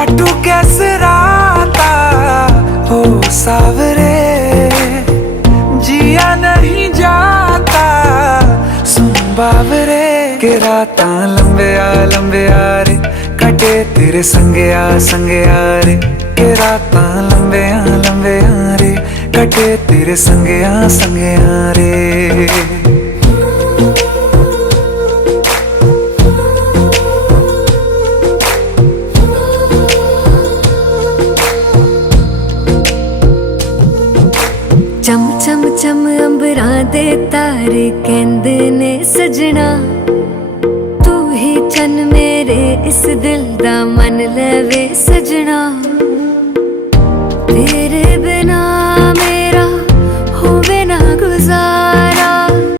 काटू कैसे राता हो सावरे, जिया नहीं जाता सुन बावरे। के राता लंबे आ रे, कटे तेरे संगे आ रे। के राता लंबे आ रे, कटे तेरे संगे आ रे। चम चम चम अंबरां दे तारे कहंदे ने सजना, तू ही चन मेरे इस दिल दा मन लवे सजना।